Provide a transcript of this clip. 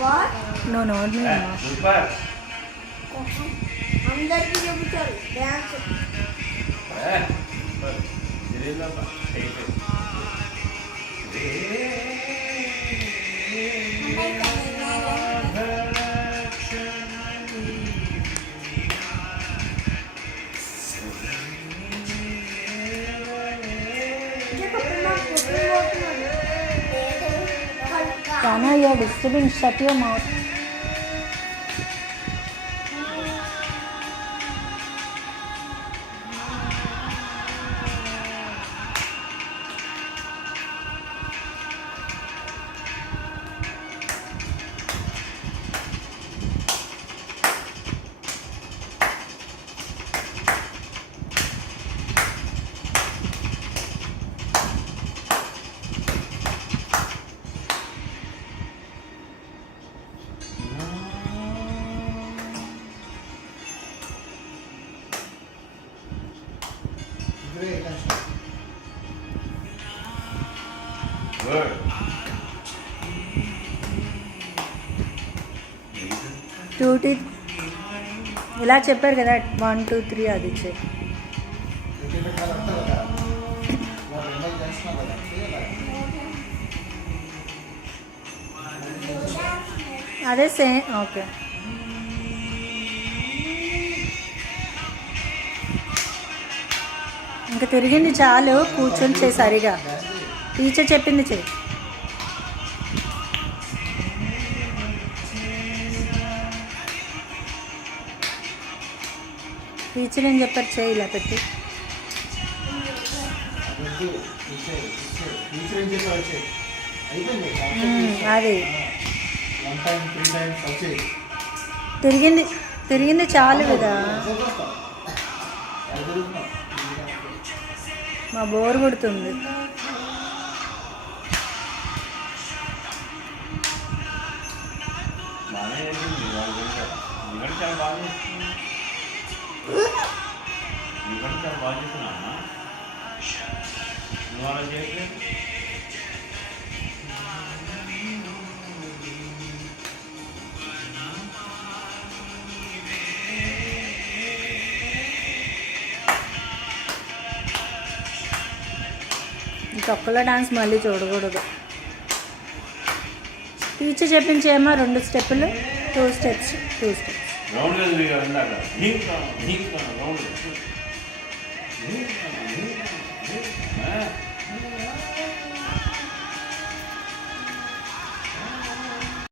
No no super అందరికీ చెబుతారు dance Kana, you're disturbing. Shut your mouth. Good. టూటీ ఇలా చెప్పారు కదా 1 2 3 అది చే అదే సేమ్ ఓకే ఇంకా తిరిగింది చాలు కూర్చొని చేయి సరిగా టీచర్ చెప్పింది చెయ్యి టీచర్ ఏం చెప్పారు చేయి ఇలా పెట్టి అది తిరిగింది చాలు కదా మా బోర్ కొడుతుంది ఇంకొక్కలో డాన్స్ మళ్ళీ చూడకూడదు టీచర్ చెప్పించేమో 2 స్టెప్పులు 2 స్టెప్స్ రౌండ్